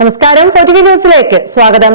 നമസ്കാരം ന്യൂസിലേക്ക് സ്വാഗതം.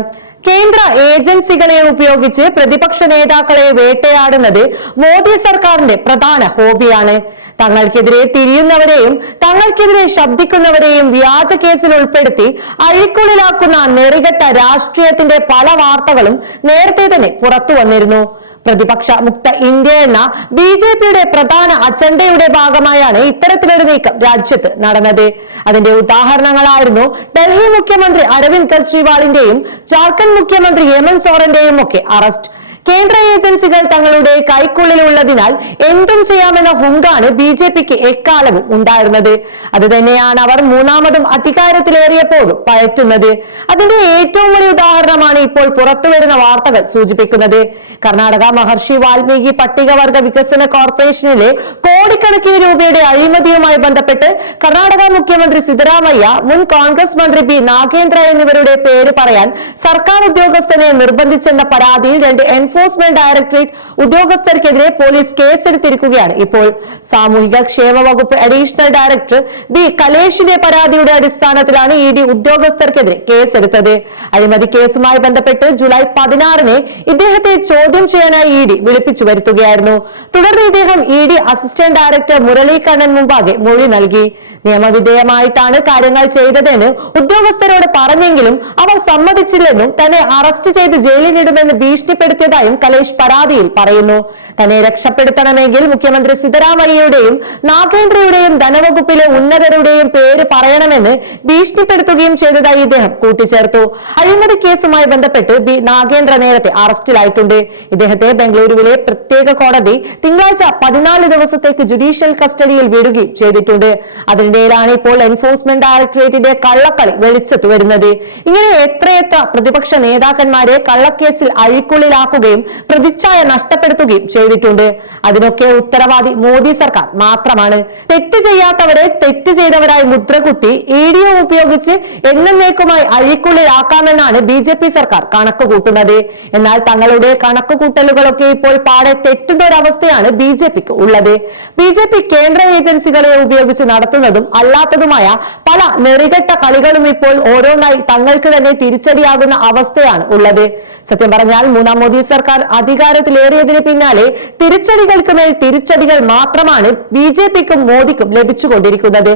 കേന്ദ്ര ഏജൻസികളെ ഉപയോഗിച്ച് പ്രതിപക്ഷ നേതാക്കളെ വേട്ടയാടുന്നത് മോദി സർക്കാരിന്റെ പ്രധാന ഹോബിയാണ്. തങ്ങൾക്കെതിരെ തിരിയുന്നവരെയും തങ്ങൾക്കെതിരെ ശബ്ദിക്കുന്നവരെയും വ്യാജ കേസിൽ ഉൾപ്പെടുത്തി അഴിക്കുള്ളിലാക്കുന്ന നെറികെട്ട രാഷ്ട്രീയത്തിന്റെ പല വാർത്തകളും നേരത്തെ തന്നെ പുറത്തു വന്നിരുന്നു. പ്രതിപക്ഷ മുക്ത ഇന്ത്യ എന്ന ബി ജെ പിയുടെ പ്രധാന അജണ്ടയുടെ ഭാഗമായാണ് ഇത്തരത്തിലൊരു നീക്കം രാജ്യത്ത് നടന്നത്. അതിന്റെ ഉദാഹരണങ്ങളായിരുന്നു ഡൽഹി മുഖ്യമന്ത്രി അരവിന്ദ് കെജ്രിവാളിന്റെയും ജാർഖണ്ഡ് മുഖ്യമന്ത്രി ഹേമന്ത് സോറന്റെയും ഒക്കെ അറസ്റ്റ്. കേന്ദ്ര ഏജൻസികൾ തങ്ങളുടെ കൈക്കുള്ളിലുള്ളതിനാൽ എന്തും ചെയ്യാമെന്ന ഹുങ്കാണ് ബി ജെ പിക്ക് എക്കാലവും ഉണ്ടായിരുന്നത്. അത് തന്നെയാണ് അവർ മൂന്നാമതും അധികാരത്തിലേറിയപ്പോൾ പയറ്റുന്നത്. അതിന്റെ ഏറ്റവും വലിയ ഉദാഹരണമാണ് ഇപ്പോൾ പുറത്തുവരുന്ന വാർത്തകൾ സൂചിപ്പിക്കുന്നത്. കർണാടക മഹർഷി വാൽമീകി പട്ടികവർഗ വികസന കോർപ്പറേഷനിലെ കോടിക്കണക്കിന് രൂപയുടെ അഴിമതിയുമായി ബന്ധപ്പെട്ട് കർണാടക മുഖ്യമന്ത്രി സിദ്ധരാമയ്യ മുൻ കോൺഗ്രസ് മന്ത്രി ബി നാഗേന്ദ്ര എന്നിവരുടെ പേര് പറയാൻ സർക്കാർ ഉദ്യോഗസ്ഥനെ നിർബന്ധിച്ചെന്ന പരാതിയിൽ രണ്ട് എൻഫോഴ്സ്മെന്റ് ഡയറക്ടറേറ്റ് ഉദ്യോഗസ്ഥർക്കെതിരെ പോലീസ് കേസെടുത്തിരിക്കുകയാണ്. ഇപ്പോൾ സാമൂഹിക ക്ഷേമ വകുപ്പ് അഡീഷണൽ ഡയറക്ടർ ബി കലേഷിന്റെ പരാതിയുടെ അടിസ്ഥാനത്തിലാണ് ഇ ഡി ഉദ്യോഗസ്ഥർക്കെതിരെ കേസെടുത്തത്. അഴിമതി കേസുമായി ബന്ധപ്പെട്ട് ജൂലൈ പതിനാറിന് ഇദ്ദേഹത്തെ ചോദ്യം ചെയ്യാനായി ഇ ഡി വിളിപ്പിച്ചു വരുത്തുകയായിരുന്നു. തുടർന്ന് ഇദ്ദേഹം E D assistant director Murali Kannan മുമ്പാകെ മൊഴി നൽകി. നിയമവിധേയമായിട്ടാണ് കാര്യങ്ങൾ ചെയ്തതെന്ന് ഉദ്യോഗസ്ഥരോട് പറഞ്ഞെങ്കിലും അവർ സമ്മതിച്ചില്ലെന്നും തന്നെ അറസ്റ്റ് ചെയ്ത് ജയിലിലിടുമെന്ന് ഭീഷണിപ്പെടുത്തിയതായും കലേഷ് പരാതിയിൽ പറയുന്നു. തന്നെ രക്ഷപ്പെടുത്തണമെങ്കിൽ മുഖ്യമന്ത്രി സിദ്ധരാമയ്യയുടെയും നാഗേന്ദ്രയുടെയും ധനവകുപ്പിലെ ഉന്നതരുടെയും പേര് പറയണമെന്ന് ഭീഷണിപ്പെടുത്തുകയും ചെയ്തതായി ഇദ്ദേഹം കൂട്ടിച്ചേർത്തു. അഴിമതി കേസുമായി ബന്ധപ്പെട്ട് ബി നാഗേന്ദ്ര നേരത്തെ അറസ്റ്റിലായിട്ടുണ്ട്. ഇദ്ദേഹത്തെ ബംഗളൂരുവിലെ പ്രത്യേക കോടതി തിങ്കളാഴ്ച പതിനാല് ദിവസത്തേക്ക് ജുഡീഷ്യൽ കസ്റ്റഡിയിൽ വിടുകയും ചെയ്തിട്ടുണ്ട്. അതിനിടയിലാണ് ഇപ്പോൾ എൻഫോഴ്സ്മെന്റ് ഡയറക്ടറേറ്റിന്റെ കള്ളക്കളി വെളിച്ചത്ത് വരുന്നത്. ഇങ്ങനെ എത്രയെത്ര പ്രതിപക്ഷ നേതാക്കന്മാരെ കള്ളക്കേസിൽ അഴിക്കുള്ളിലാക്കുകയും പ്രതിച്ഛായ നഷ്ടപ്പെടുത്തുകയും ചെയ്തിട്ടുണ്ട്. അതിനൊക്കെ ഉത്തരവാദി മോദി സർക്കാർ മാത്രമാണ്. തെറ്റ് ചെയ്യാത്തവരെ തെറ്റ് ചെയ്തവരായി മുദ്രകുട്ടി ഇ ഡി ഉപയോഗിച്ച് എന്നേക്കുമായി അഴിക്കുള്ളിലാക്കാമെന്നാണ് ബി ജെ പി സർക്കാർ കണക്ക് കൂട്ടുന്നത് എന്നാൽ തങ്ങളുടെ കണക്ക് കൂട്ടലുകളൊക്കെ ഇപ്പോൾ പാടെ തെറ്റുന്ന ഒരവസ്ഥയാണ് ബി ജെ പിക്ക് ഉള്ളത്. ബി ജെ പി കേന്ദ്ര ഏജൻസികളെ ഉപയോഗിച്ച് നടത്തുന്നതും അല്ലാത്തതുമായ പല നെറികെട്ട കളികളും ഇപ്പോൾ ഓരോന്നായി തങ്ങൾക്ക് തന്നെ തിരിച്ചടിയാകുന്ന അവസ്ഥയാണ് ഉള്ളത്. സത്യം പറഞ്ഞാൽ മൂന്നാം മോദി സർക്കാർ അധികാരത്തിലേറിയതിന് പിന്നാലെ തിരിച്ചടികൾക്ക് മേൽ തിരിച്ചടികൾ മാത്രമാണ് ബി ജെ പിക്കും മോദിക്കും ലഭിച്ചുകൊണ്ടിരിക്കുന്നത്.